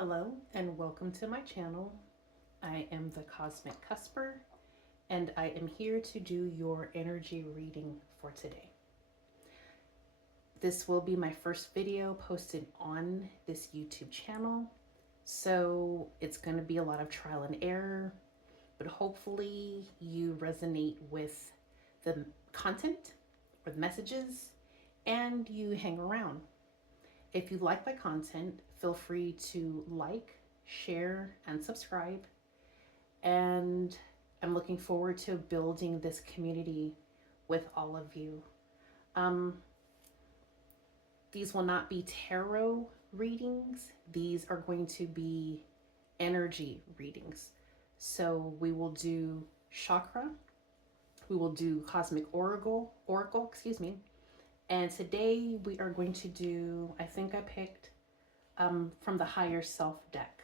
Hello and welcome to my channel. I am the Cosmic Cusper and I am here to do your energy reading for today. This will be my first video posted on this YouTube channel, so it's going to be a lot of trial and error, but hopefully you resonate with the content or the messages and you hang around. If you like my content, feel free to like, share, and subscribe. And I'm looking forward to building this community with all of you. These will not be tarot readings. These are going to be energy readings. So we will do chakra. We will do cosmic oracle, and today we are going to do, I think I picked from the Higher Self deck.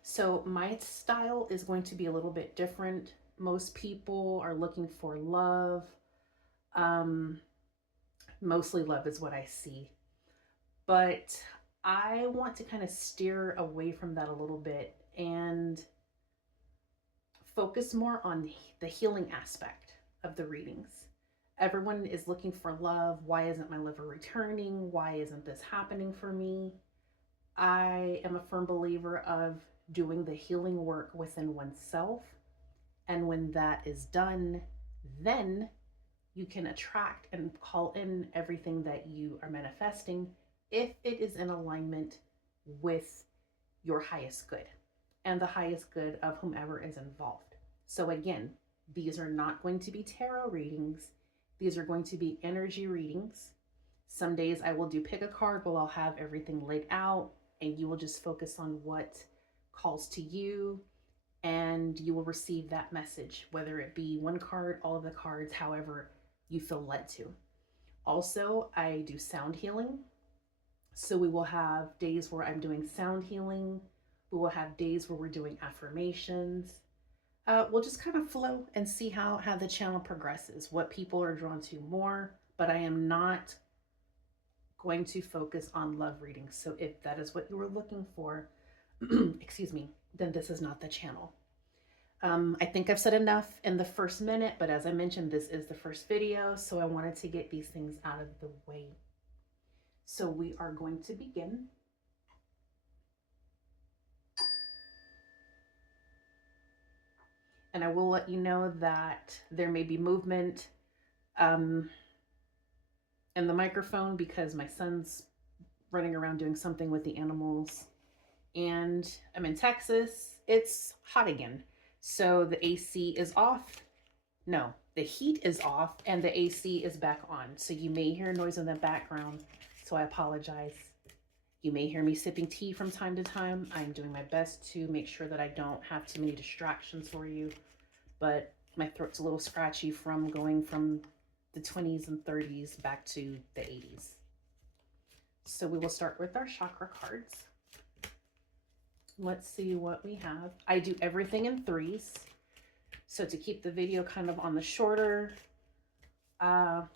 So my style is going to be a little bit different. Most people are looking for love. Mostly love is what I see. But I want to kind of steer away from that a little bit and focus more on the healing aspect of the readings. Everyone is looking for love. Why isn't my liver returning? Why isn't this happening for me? I am a firm believer of doing the healing work within oneself. And when that is done, then you can attract and call in everything that you are manifesting if it is in alignment with your highest good and the highest good of whomever is involved. So again, these are not going to be tarot readings. These are going to be energy readings. Some days I will do pick a card while I'll have everything laid out and you will just focus on what calls to you and you will receive that message, whether it be one card, all of the cards, however you feel led to. Also, I do sound healing. So we will have days where I'm doing sound healing. We will have days where we're doing affirmations. We'll just kind of flow and see how the channel progresses, what people are drawn to more, but I am not going to focus on love readings. So if that is what you were looking for, excuse me, then this is not the channel. I think I've said enough in the first minute, but as I mentioned, this is the first video, so I wanted to get these things out of the way. So we are going to begin. And I will let you know that there may be movement in the microphone because my son's running around doing something with the animals. And I'm in Texas. It's hot again. So the AC is off. No, the heat is off and the AC is back on. So you may hear noise in the background. So I apologize. You may hear me sipping tea from time to time. I'm doing my best to make sure that I don't have too many distractions for you, but my throat's a little scratchy from going from the 20s and 30s back to the 80s. So we will start with our chakra cards. Let's see what we have. I do everything in threes. So to keep the video kind of on the shorter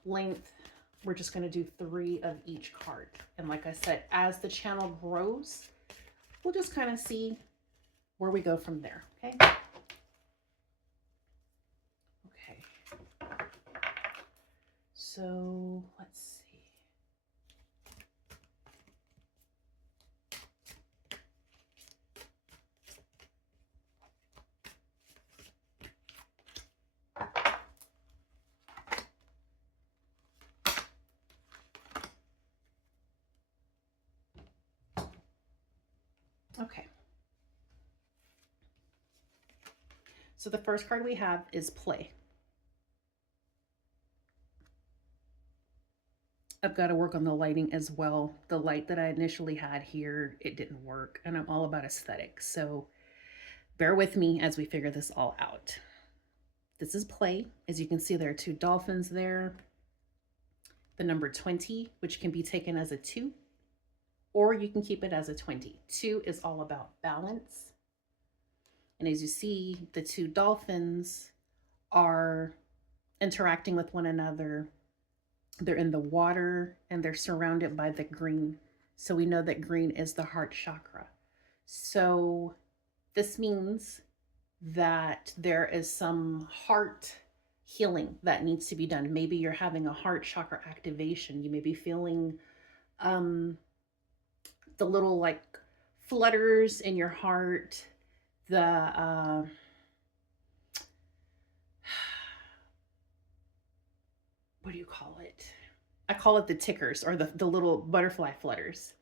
length, we're just going to do 3 of each card. And like I said, as the channel grows, we'll just kind of see where we go from there. Okay. Okay. So let's see. Okay. So the first card we have is play. I've got to work on the lighting as well. The light that I initially had here, it didn't work, and I'm all about aesthetics. So bear with me as we figure this all out. This is play. As you can see, there are 2 dolphins there. The number 20, which can be taken as a 2, or you can keep it as a 20. 2 is all about balance. And as you see, the 2 dolphins are interacting with one another. They're in the water and they're surrounded by the green. So we know that green is the heart chakra. So this means that there is some heart healing that needs to be done. Maybe you're having a heart chakra activation. You may be feeling um, the little like flutters in your heart, the what do you call it? I call it the tickers, or the little butterfly flutters.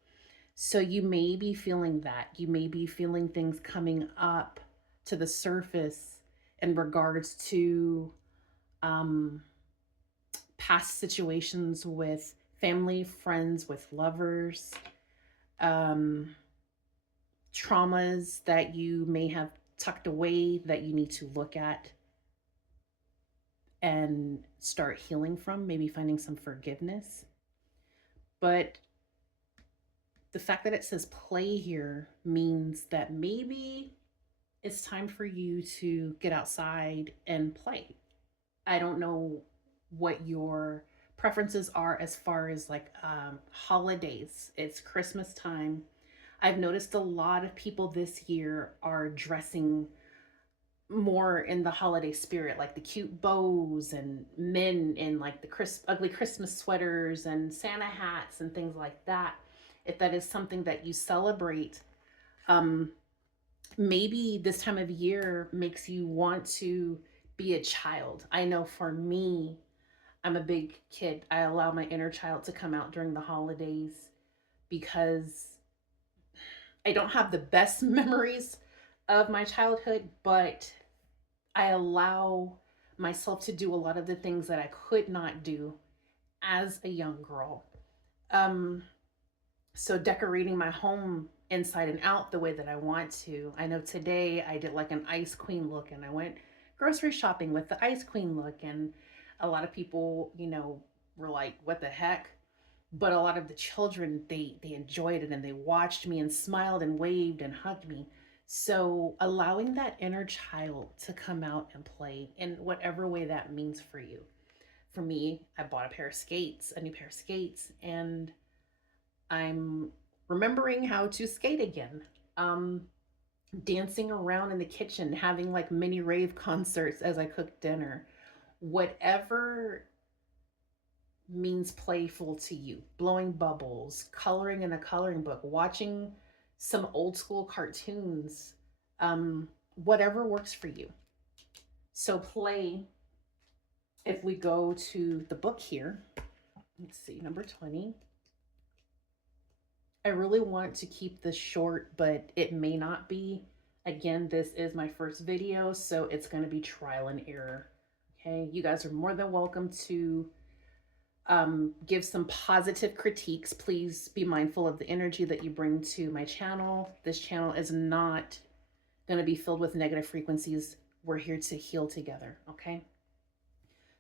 So you may be feeling that. You may be feeling things coming up to the surface in regards to um, past situations with family, friends, with lovers, um, traumas that you may have tucked away that you need to look at and start healing from, maybe finding some forgiveness. But the fact that it says play here means that maybe it's time for you to get outside and play. I don't know what your preferences are as far as like holidays. It's Christmas time. I've noticed a lot of people this year are dressing more in the holiday spirit, like the cute bows and men in like the ugly Christmas sweaters and Santa hats and things like that. If that is something that you celebrate, um, maybe this time of year makes you want to be a child. I know for me, I'm a big kid. I allow my inner child to come out during the holidays because I don't have the best memories of my childhood, but I allow myself to do a lot of the things that I could not do as a young girl. Um, so decorating my home inside and out the way that I want to. I know today I did like an ice queen look, and I went grocery shopping with the ice queen look, and a lot of people, were like, "What the heck?" But a lot of the children, they enjoyed it, and they watched me and smiled and waved and hugged me. So allowing that inner child to come out and play in whatever way that means for you. For me, I bought a new pair of skates, and I'm remembering how to skate again. Um, Dancing around in the kitchen, having like mini rave concerts as I cook dinner. Whatever means playful to you, blowing bubbles, coloring in a coloring book, watching some old school cartoons, whatever works for you. So, play, if we go to the book here, let's see, number 20. I really want to keep this short, but it may not be. Again, this is my first video, so it's going to be trial and error. Okay, you guys are more than welcome to give some positive critiques. Please be mindful of the energy that you bring to my channel. This channel is not going to be filled with negative frequencies. We're here to heal together, okay?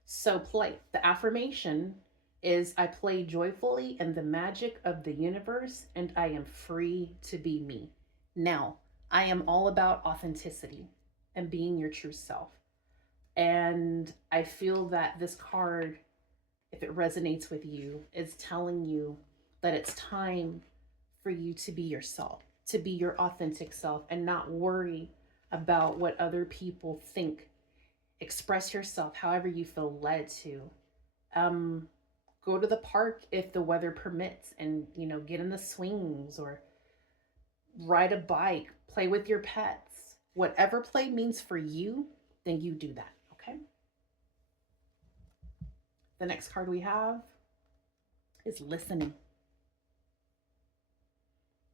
So play. The affirmation is I play joyfully in the magic of the universe, and I am free to be me. Now, I am all about authenticity and being your true self. And I feel that this card, if it resonates with you, is telling you that it's time for you to be yourself, to be your authentic self, and not worry about what other people think. Express yourself however you feel led to. Go to the park if the weather permits, and get in the swings or ride a bike, play with your pets. Whatever play means for you, then you do that, okay? The next card we have is listening.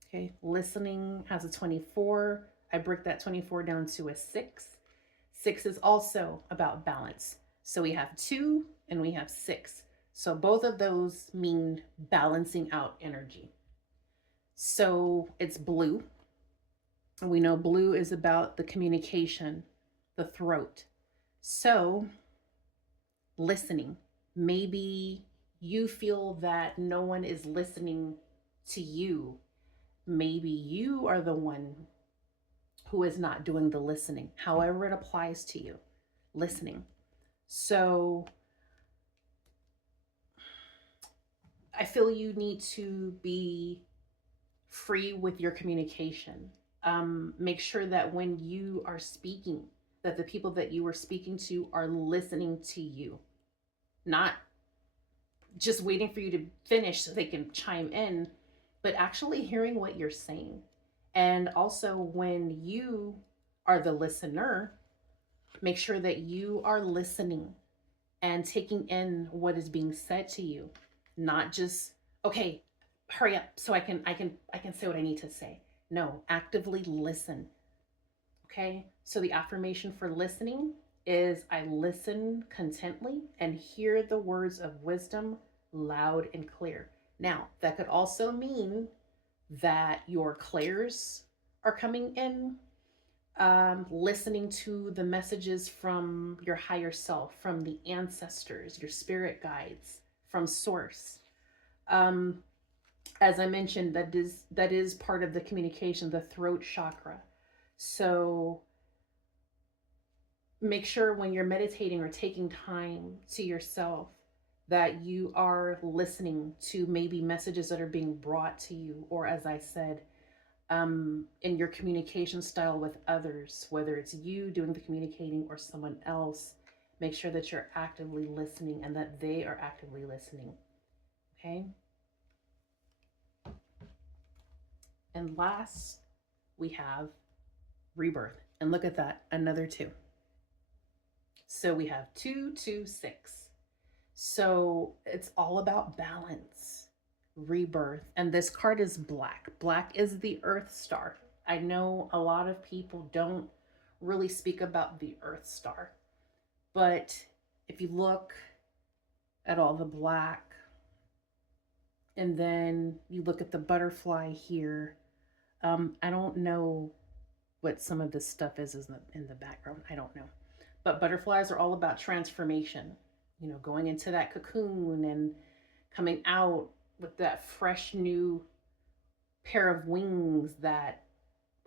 Okay, listening has a 24. I break that 24 down to a 6. 6 is also about balance. So we have 2 and we have 6. So both of those mean balancing out energy. So it's blue. And we know blue is about the communication, the throat. So listening. Maybe you feel that no one is listening to you. Maybe you are the one who is not doing the listening, however it applies to you. Listening. So I feel you need to be free with your communication. Make sure that when you are speaking, that the people that you are speaking to are listening to you, not just waiting for you to finish so they can chime in, but actually hearing what you're saying. And also, when you are the listener, make sure that you are listening and taking in what is being said to you, not just, okay, hurry up so I can say what I need to say. No, actively listen. Okay? So the affirmation for listening is, I listen contently and hear the words of wisdom loud and clear. Now, that could also mean that your clairs are coming in, listening to the messages from your higher self, from the ancestors, your spirit guides, from source. Um, as I mentioned, that is part of the communication, the throat chakra. So make sure when you're meditating or taking time to yourself that you are listening to maybe messages that are being brought to you, or as I said, in your communication style with others, whether it's you doing the communicating or someone else. Make sure that you're actively listening and that they are actively listening. Okay. And last, we have rebirth. And look at that, another 2. So we have 2, 2, 6. So it's all about balance, rebirth. And this card is black. Black is the Earth Star. I know a lot of people don't really speak about the Earth Star, but if you look at all the black, and then you look at the butterfly here, I don't know what some of this stuff is in the background. I don't know. But butterflies are all about transformation, going into that cocoon and coming out with that fresh new pair of wings that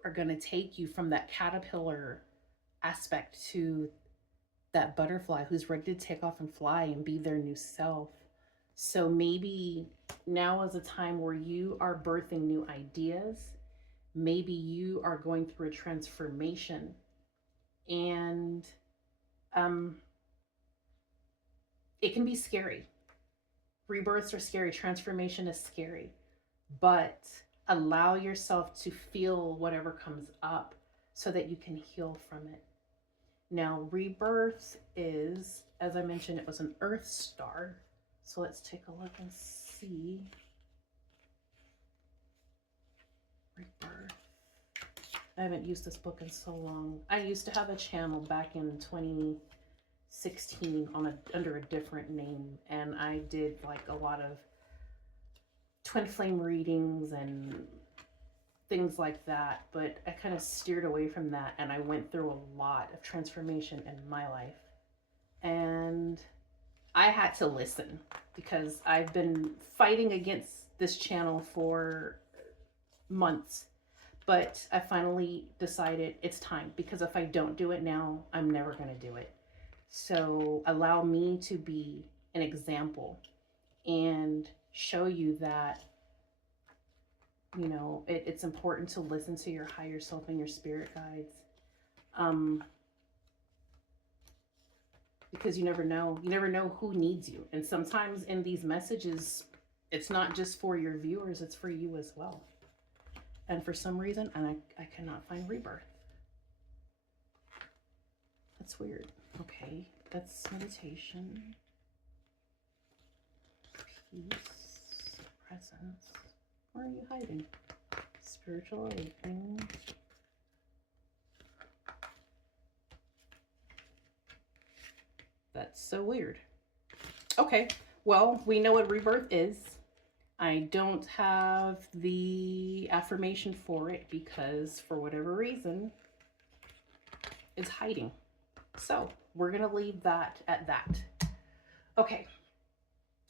are going to take you from that caterpillar aspect to that butterfly who's ready to take off and fly and be their new self. So maybe now is a time where you are birthing new ideas. Maybe you are going through a transformation, and it can be scary. Rebirths are scary. Transformation is scary. But allow yourself to feel whatever comes up so that you can heal from it. Now, rebirth is, as I mentioned, it was an Earth Star. So let's take a look and see. Rebirth. I haven't used this book in so long. I used to have a channel back in 2016 under a different name, and I did like a lot of twin flame readings and things like that, but I kind of steered away from that, and I went through a lot of transformation in my life, and I had to listen because I've been fighting against this channel for months. But I finally decided it's time, because if I don't do it now, I'm never going to do it. So allow me to be an example and show you that, it's important to listen to your higher self and your spirit guides. Because you never know who needs you. And sometimes in these messages, it's not just for your viewers, it's for you as well. And for some reason, I cannot find rebirth. That's weird. Okay, that's meditation. Peace. Presence. Where are you hiding? Spiritual awakening. That's so weird. Okay, well, we know what rebirth is. I don't have the affirmation for it because, for whatever reason, it's hiding. So we're going to leave that at that. Okay,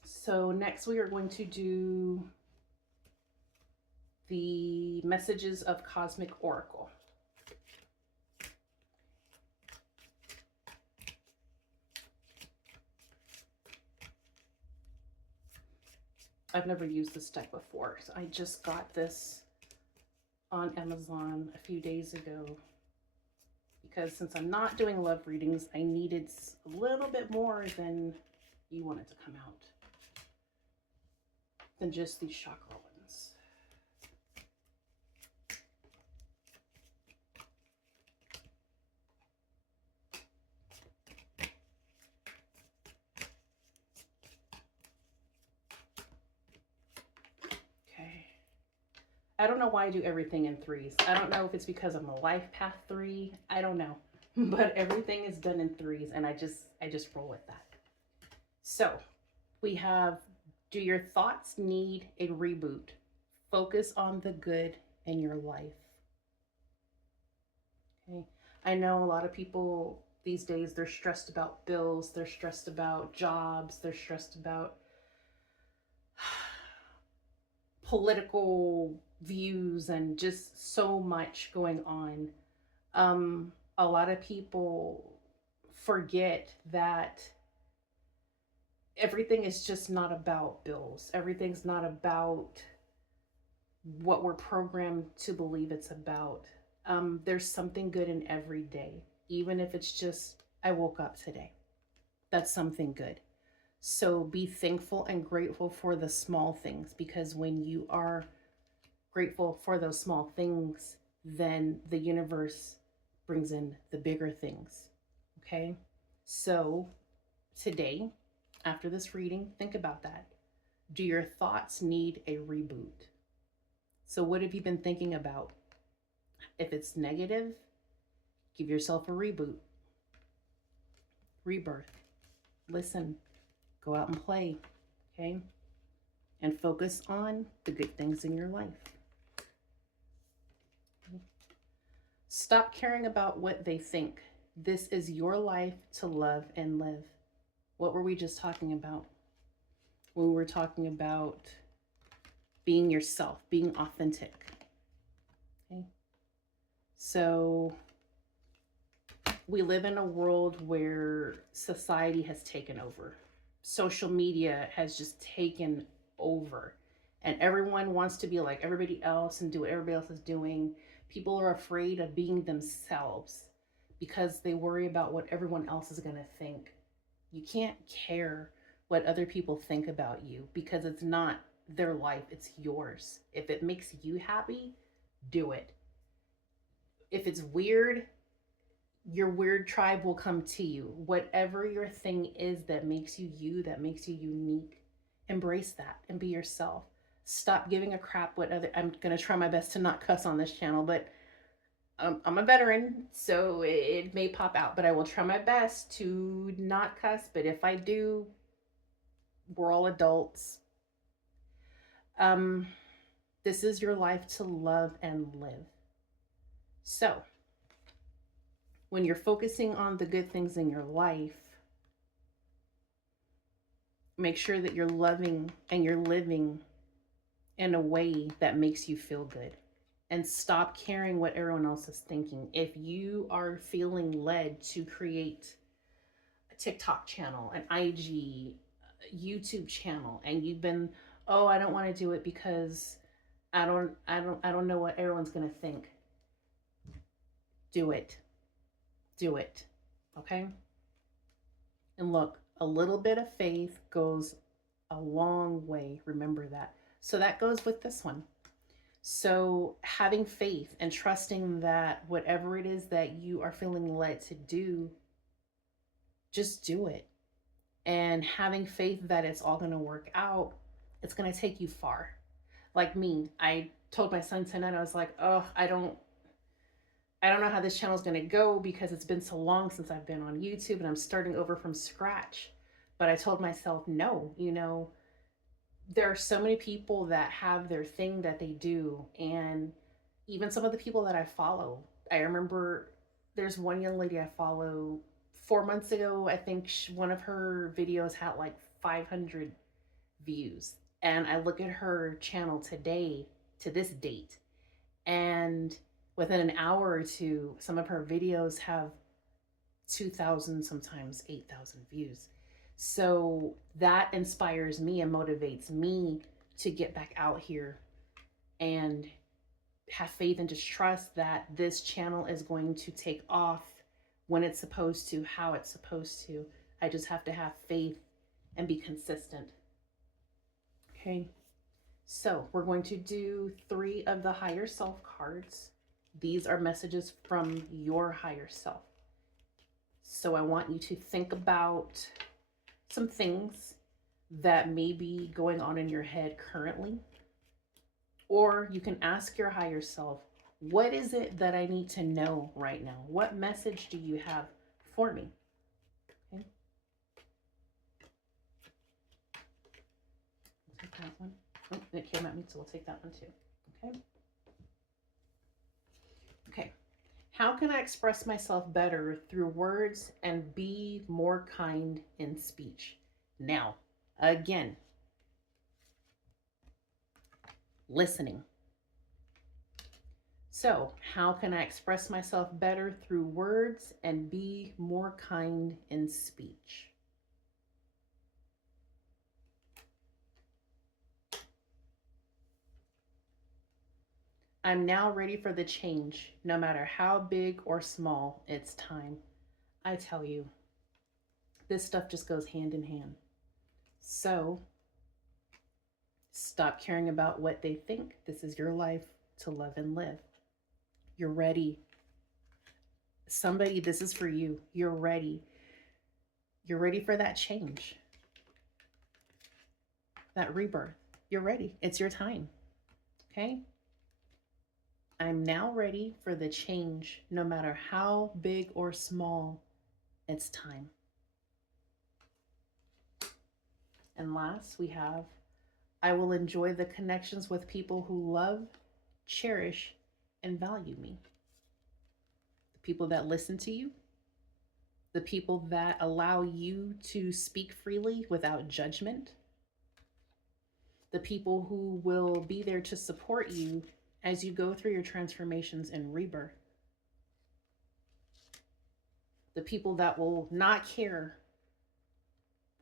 so next we are going to do the messages of Cosmic Oracle. I've never used this deck before, so I just got this on Amazon a few days ago because since I'm not doing love readings, I needed a little bit more than you wanted to come out than just these chakra ones. Okay. I don't know why I do everything in threes. I don't know if it's because I'm a life path 3. I don't know. But everything is done in threes and I just roll with that. So we have, do your thoughts need a reboot? Focus on the good in your life. Okay. I know a lot of people these days, they're stressed about bills, they're stressed about jobs, they're stressed about political views and just so much going on. A lot of people forget that everything is just not about bills. Everything's not about what we're programmed to believe it's about. There's something good in every day, even if it's just, I woke up today. That's something good. So be thankful and grateful for the small things, because when you are grateful for those small things, then the universe brings in the bigger things. Okay? So today, after this reading, think about that. Do your thoughts need a reboot? So what have you been thinking about? If it's negative, give yourself a reboot. Rebirth. Listen. Go out and play. Okay? And focus on the good things in your life. Stop caring about what they think. This is your life to love and live. What were we just talking about? We were talking about being yourself, being authentic. Okay? So we live in a world where society has taken over. Social media has just taken over. And everyone wants to be like everybody else and do what everybody else is doing. People are afraid of being themselves because they worry about what everyone else is going to think. You can't care what other people think about you because it's not their life, it's yours. If it makes you happy, do it. If it's weird, your weird tribe will come to you. Whatever your thing is that makes you you, that makes you unique, embrace that and be yourself. Stop giving a crap what other, I'm going to try my best to not cuss on this channel, but I'm a veteran, so it may pop out, but I will try my best to not cuss. But if I do, we're all adults. This is your life to love and live. So when you're focusing on the good things in your life, make sure that you're loving and you're living in a way that makes you feel good. And stop caring what everyone else is thinking. If you are feeling led to create a TikTok channel, an IG, YouTube channel, and you've been, oh, I don't want to do it because I don't know what everyone's gonna think. Do it. Do it. Okay? And look, a little bit of faith goes a long way. Remember that. So that goes with this one. So having faith and trusting that whatever it is that you are feeling led to do, just do it. And having faith that it's all going to work out, it's going to take you far. Like me, I told my son tonight, I was like, oh, I don't know how this channel is going to go because it's been so long since I've been on YouTube and I'm starting over from scratch. But I told myself, no, there are so many people that have their thing that they do. And even some of the people that I follow, I remember there's one young lady I follow 4 months ago. I think one of her videos had like 500 views. And I look at her channel today, to this date, and within an hour or two, some of her videos have 2,000, sometimes 8,000 views. So that inspires me and motivates me to get back out here and have faith and just trust that this channel is going to take off when it's supposed to, how it's supposed to. I just have to have faith and be consistent. Okay. So we're going to do 3 of the higher self cards. These are messages from your higher self. So I want you to think about some things that may be going on in your head currently. Or you can ask your higher self, what is it that I need to know right now? What message do you have for me? Okay. I'll take that one. Oh, it came at me, so we'll take that one too. Okay. Okay. How can I express myself better through words and be more kind in speech? Now, again, listening. So, how can I express myself better through words and be more kind in speech? I'm now ready for the change. No matter how big or small, it's time. I tell you, this stuff just goes hand in hand. So, stop caring about what they think. This is your life to love and live. You're ready. Somebody, this is for you. You're ready. You're ready for that change, that rebirth. You're ready. It's your time. Okay? I'm now ready for the change, no matter how big or small, it's time. And last, we have, I will enjoy the connections with people who love, cherish, and value me. The people that listen to you, the people that allow you to speak freely without judgment, the people who will be there to support you as you go through your transformations and rebirth, the people that will not care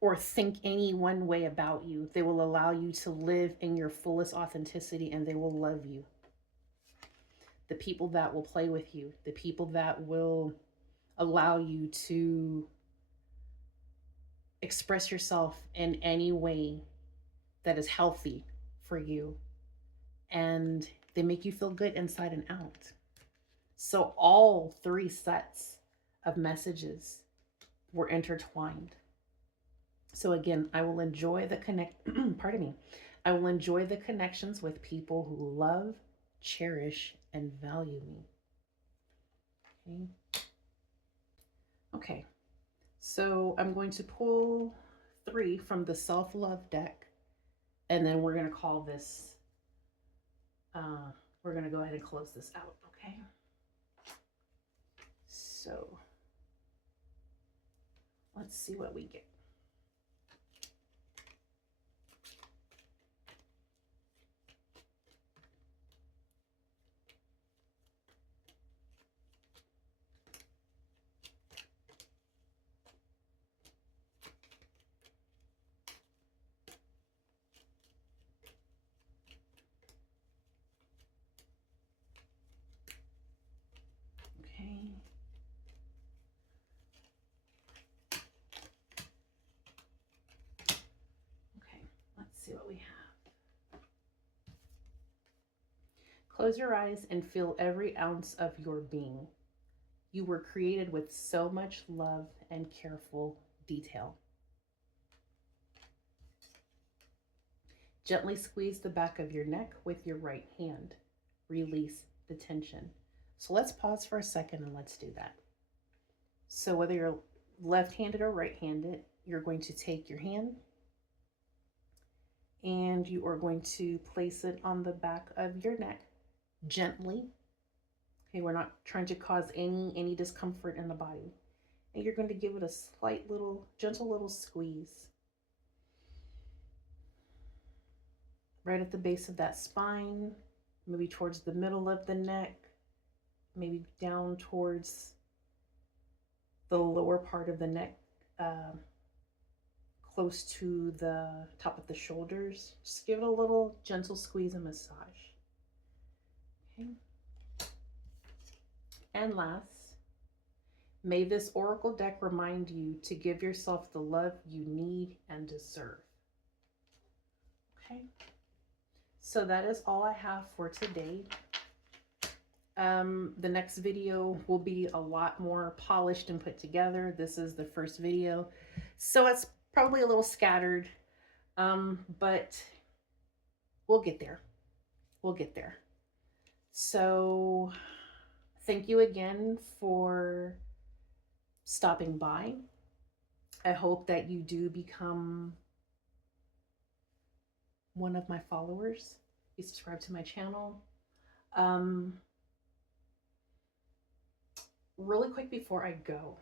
or think any one way about you. They will allow you to live in your fullest authenticity, and they will love you. The people that will play with you, the people that will allow you to express yourself in any way that is healthy for you, and they make you feel good inside and out. So all 3 sets of messages were intertwined. So again, I will enjoy the pardon me. I will enjoy the connections with people who love, cherish, and value me. Okay. Okay. So I'm going to pull 3 from the self-love deck, and then we're going to call this, we're going to go ahead and close this out. Okay. So let's see what we get. Okay, let's see what we have. Close your eyes and feel every ounce of your being. You were created with so much love and careful detail. Gently squeeze the back of your neck with your right hand. Release the tension. So let's pause for a second and let's do that. So whether you're left-handed or right-handed, you're going to take your hand and you are going to place it on the back of your neck gently. Okay, we're not trying to cause any discomfort in the body. And you're going to give it a slight little, gentle little squeeze. Right at the base of that spine, maybe towards the middle of the neck, maybe down towards the lower part of the neck, close to the top of the shoulders. Just give it a little gentle squeeze and massage. Okay. And last, may this oracle deck remind you to give yourself the love you need and deserve. Okay. So that is all I have for today. The next video will be a lot more polished and put together. This is the first video, so it's probably a little scattered, but we'll get there. We'll get there. So thank you again for stopping by. I hope that you do become one of my followers. You subscribe to my channel. Really quick before I go,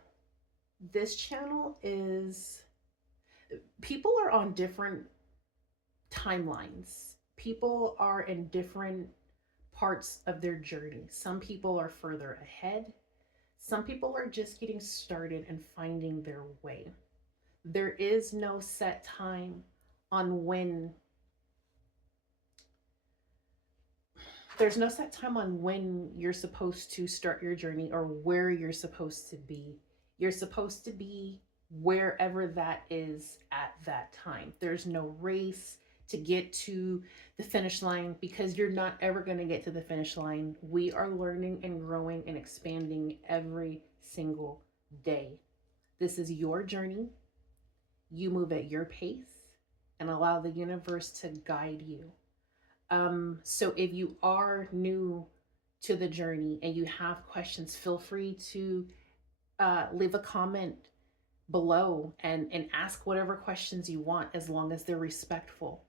this channel is, people are on different timelines. People are in different parts of their journey. Some people are further ahead. Some people are just getting started and finding their way. There is no set time on when you're supposed to start your journey or where you're supposed to be. You're supposed to be wherever that is at that time. There's no race to get to the finish line, because you're not ever going to get to the finish line. We are learning and growing and expanding every single day. This is your journey. You move at your pace and allow the universe to guide you. So if you are new to the journey and you have questions, feel free to leave a comment below and ask whatever questions you want, as long as they're respectful.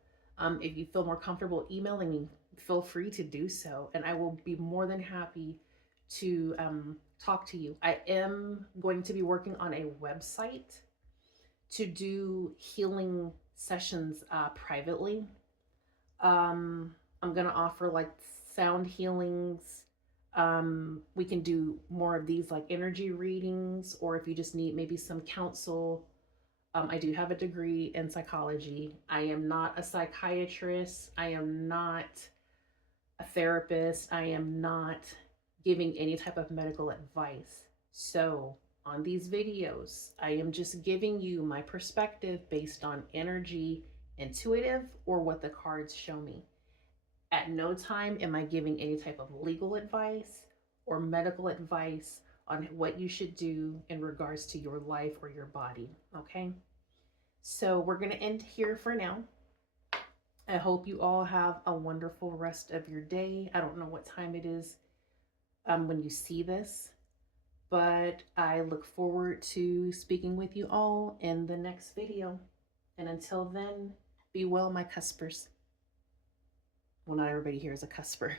If you feel more comfortable emailing me, feel free to do so, and I will be more than happy to talk to you. I am going to be working on a website to do healing sessions privately. I'm going to offer like sound healings. We can do more of these like energy readings, or if you just need maybe some counsel. I do have a degree in psychology. I am not a psychiatrist. I am not a therapist. I am not giving any type of medical advice. So on these videos, I am just giving you my perspective based on energy, intuitive, or what the cards show me. At no time am I giving any type of legal advice or medical advice on what you should do in regards to your life or your body. Okay, so we're going to end here for now. I hope you all have a wonderful rest of your day. I don't know what time it is when you see this, but I look forward to speaking with you all in the next video. And until then, be well, my cuspers. Well, not everybody here is a cusper.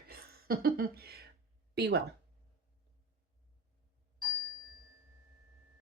Be well.